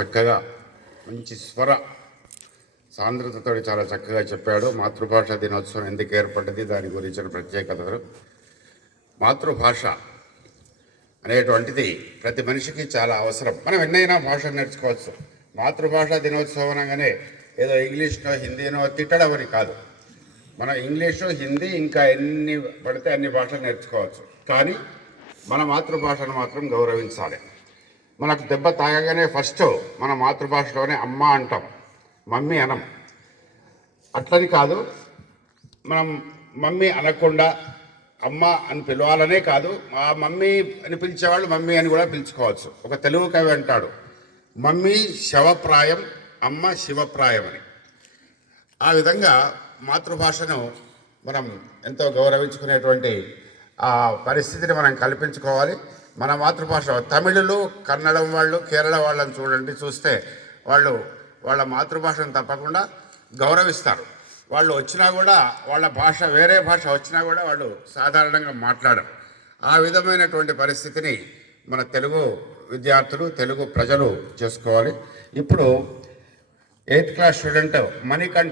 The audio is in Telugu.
చక్కగా మంచి స్వర. సాంద్రతతో చాలా చక్కగా చెప్పాడు. మాతృభాష దినోత్సవం ఎందుకు ఏర్పడ్డది? దాని గురించిన ప్రత్యేకతలు. మాతృభాష అనేటువంటిది ప్రతి మనిషికి చాలా అవసరం. మనం ఎన్నైనా భాష నేర్చుకోవచ్చు. మాతృభాష దినోత్సవం అనగానే ఏదో ఇంగ్లీష్నో హిందీనో తిట్టడం అని కాదు. మనం ఇంగ్లీషు హిందీ ఇంకా ఎన్ని పడితే అన్ని భాషలు నేర్చుకోవచ్చు. కానీ మన మాతృభాషను మాత్రం గౌరవించాలి. మనకు దెబ్బ తాగగానే ఫస్ట్ మన మాతృభాషలోనే అమ్మ అంటాం మమ్మీ అనం. అట్లని కాదు మనం మమ్మీ అనకుండా అమ్మ అని పిలవాలనే కాదు ఆ మమ్మీ అని పిలిచేవాళ్ళు మమ్మీ అని కూడా పిలుచుకోవచ్చు. ఒక తెలుగు కవి అంటాడు మమ్మీ శవప్రాయం అమ్మ శివప్రాయం అని. ఆ విధంగా మాతృభాషను మనం ఎంతో గౌరవించుకునేటువంటి ఆ పరిస్థితిని మనం కల్పించుకోవాలి. మన మాతృభాష తమిళులు కన్నడం వాళ్ళు కేరళ వాళ్ళని చూడండి చూస్తే వాళ్ళు వాళ్ళ మాతృభాషను తప్పకుండా గౌరవిస్తారు. వాళ్ళు వచ్చినా కూడా వాళ్ళ భాష వేరే భాష వచ్చినా కూడా వాళ్ళు సాధారణంగా మాట్లాడరు. ఆ విధమైనటువంటి పరిస్థితిని మన తెలుగు విద్యార్థులు తెలుగు ప్రజలు చేసుకోవాలి. ఇప్పుడు ఎయిత్ క్లాస్ స్టూడెంట్ మణికంఠ